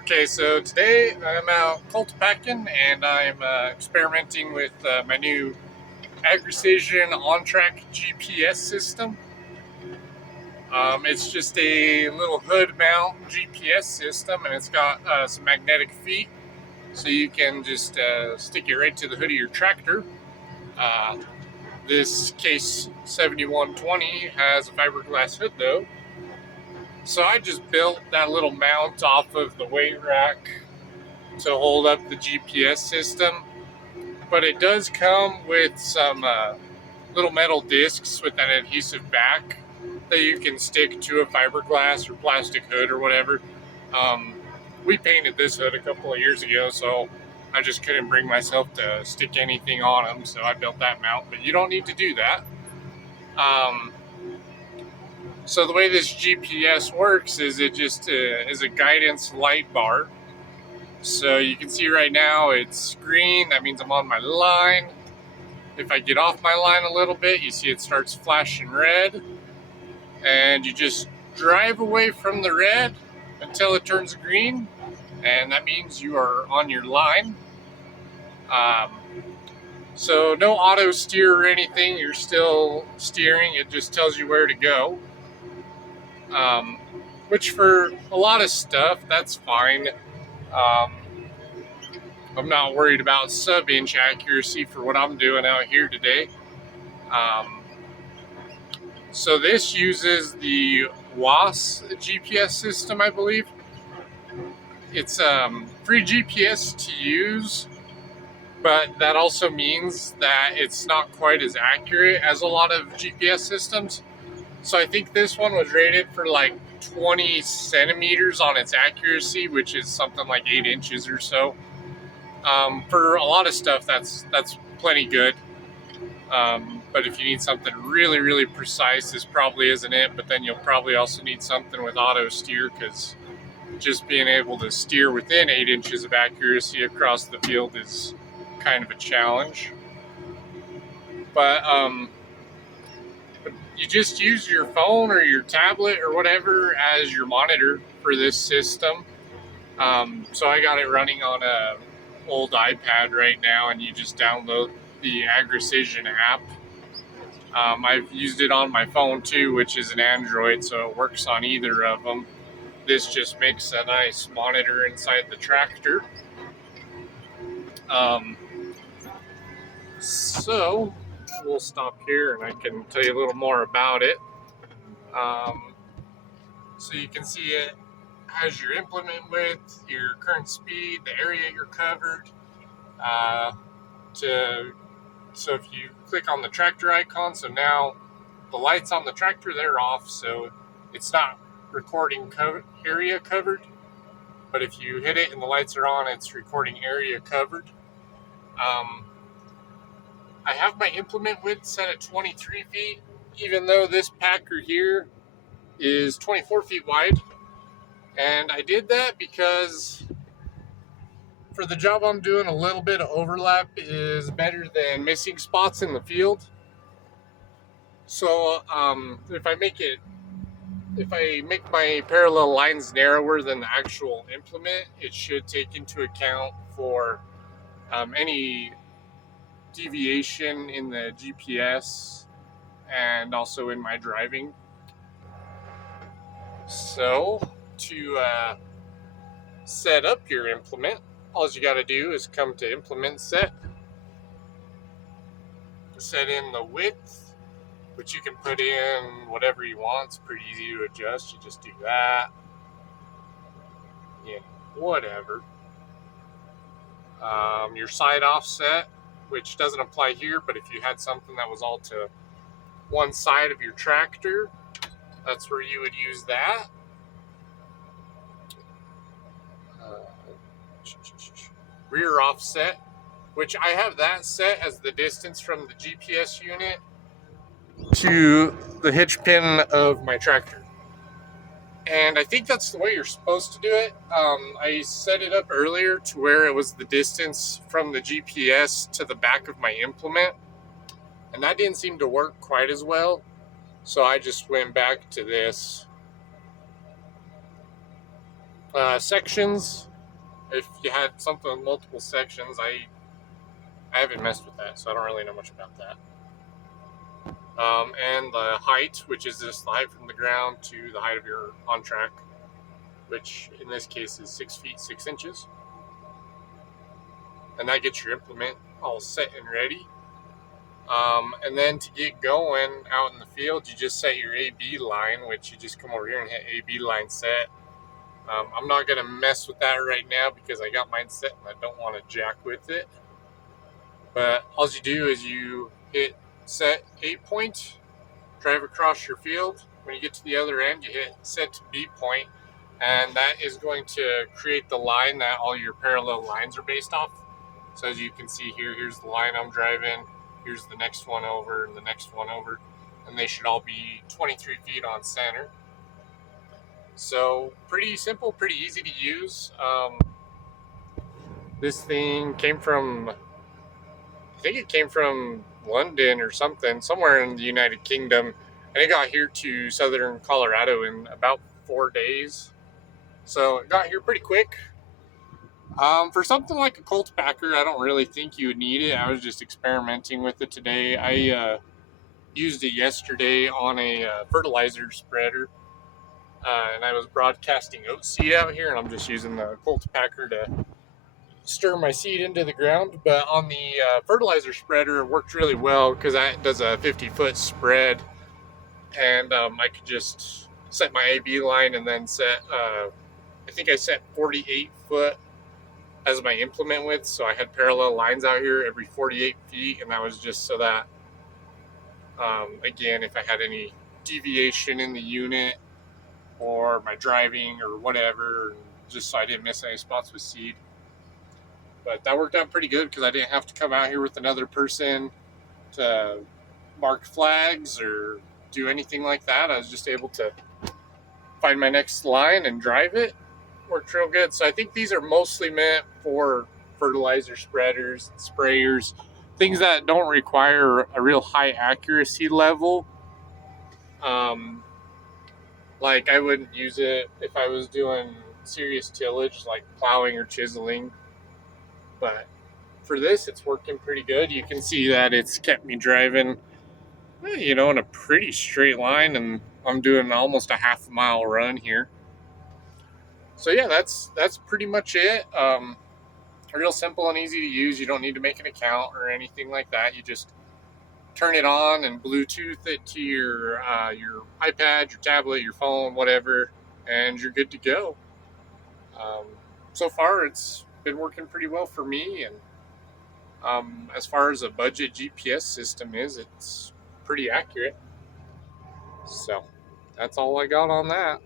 Okay, so today I'm out colt packing and I'm experimenting with my new Agricision OnTrak GPS system. It's just a little hood mount GPS system, and it's got some magnetic feet, so you can just stick it right to the hood of your tractor. Uh, this Case 7120 has a fiberglass hood though, so I just built that little mount off of the weight rack to hold up the GPS system, but it does come with some little metal discs with an adhesive back that you can stick to a fiberglass or plastic hood or whatever. We painted this hood a couple of years ago, so I just couldn't bring myself to stick anything on them, so I built that mount, but you don't need to do that. So the way this GPS works is it just is a guidance light bar. So you can see right now it's green, that means I'm on my line. If I get off my line a little bit, you see it starts flashing red. And you just drive away from the red until it turns green, and that means you are on your line. So no auto steer or anything, you're still steering, it just tells you where to go. Which for a lot of stuff, that's fine. I'm not worried about sub-inch accuracy for what I'm doing out here today. So this uses the WAS GPS system, I believe. It's free GPS to use, but that also means that it's not quite as accurate as a lot of GPS systems. So I think this one was rated for like 20 centimeters on its accuracy, which is something like 8 inches or so. For a lot of stuff, that's plenty good. But if you need something really, really precise, this probably isn't it. But then you'll probably also need something with auto steer, because just being able to steer within 8 inches of accuracy across the field is kind of a challenge. But you just use your phone or your tablet or whatever as your monitor for this system. So I got it running on a old iPad right now, and you just download the Agricision app. I've used it on my phone too, which is an Android, so it works on either of them. This just makes a nice monitor inside the tractor. So we'll stop here and I can tell you a little more about it. So you can see it has your implement width, your current speed, the area you're covered. So if you click on the tractor icon, so now the lights on the tractor, they're off, so it's not recording area covered. But if you hit it and the lights are on, it's recording area covered. I have my implement width set at 23 feet, even though this packer here is 24 feet wide. And I did that because for the job I'm doing, a little bit of overlap is better than missing spots in the field. So if I make my parallel lines narrower than the actual implement, it should take into account for any deviation in the GPS and also in my driving. So to set up your implement, all you got to do is come to implement set in the width, which you can put in whatever you want. It's pretty easy to adjust. You just do that, whatever. Your side offset, which doesn't apply here, but if you had something that was all to one side of your tractor, that's where you would use that. Rear offset, which I have that set as the distance from the GPS unit to the hitch pin of my tractor. And I think that's the way you're supposed to do it. I set it up earlier to where it was the distance from the GPS to the back of my implement, and that didn't seem to work quite as well. So I just went back to this. Sections, If you had something with multiple sections, I haven't messed with that, so I don't really know much about that. And the height, which is just the height from the ground to the height of your OnTrak, which in this case is 6 feet 6 inches. And that gets your implement all set and ready. And then to get going out in the field, you just set your AB line, which you just come over here and hit AB line set. I'm not going to mess with that right now because I got mine set and I don't want to jack with it. But all you do is you hit set 8 point, drive across your field. When you get to the other end, you hit set to B point, and that is going to create the line that all your parallel lines are based off. So as you can see here, here's the line I'm driving, here's the next one over, and the next one over, and they should all be 23 feet on center. So pretty simple, pretty easy to use. This thing came from, I think it came from London or something, somewhere in the United Kingdom, and it got here to southern Colorado in about 4 days. So it got here pretty quick. For something like a Colt Packer, I don't really think you would need it. I was just experimenting with it today. I used it yesterday on a fertilizer spreader, and I was broadcasting oat seed out here, and I'm just using the Colt Packer to stir my seed into the ground. But on the fertilizer spreader, it worked really well because that does a 50-foot spread, and I could just set my AB line and then set, I think I set 48 foot as my implement width, so I had parallel lines out here every 48 feet, and that was just so that, again, if I had any deviation in the unit or my driving or whatever, just so I didn't miss any spots with seed. But that worked out pretty good because I didn't have to come out here with another person to mark flags or do anything like that. I was just able to find my next line and drive it. Worked real good. So I think these are mostly meant for fertilizer spreaders, sprayers, things that don't require a real high accuracy level. Like I wouldn't use it if I was doing serious tillage like plowing or chiseling, but for this it's working pretty good. You can see that it's kept me driving, in a pretty straight line, and I'm doing almost a half a mile run here. So yeah, that's pretty much it. Real simple and easy to use. You don't need to make an account or anything like that. You just turn it on and Bluetooth it to your iPad, your tablet, your phone, whatever, and you're good to go. So far, it's been working pretty well for me. And as far as a budget GPS system is, it's pretty accurate. So that's all I got on that.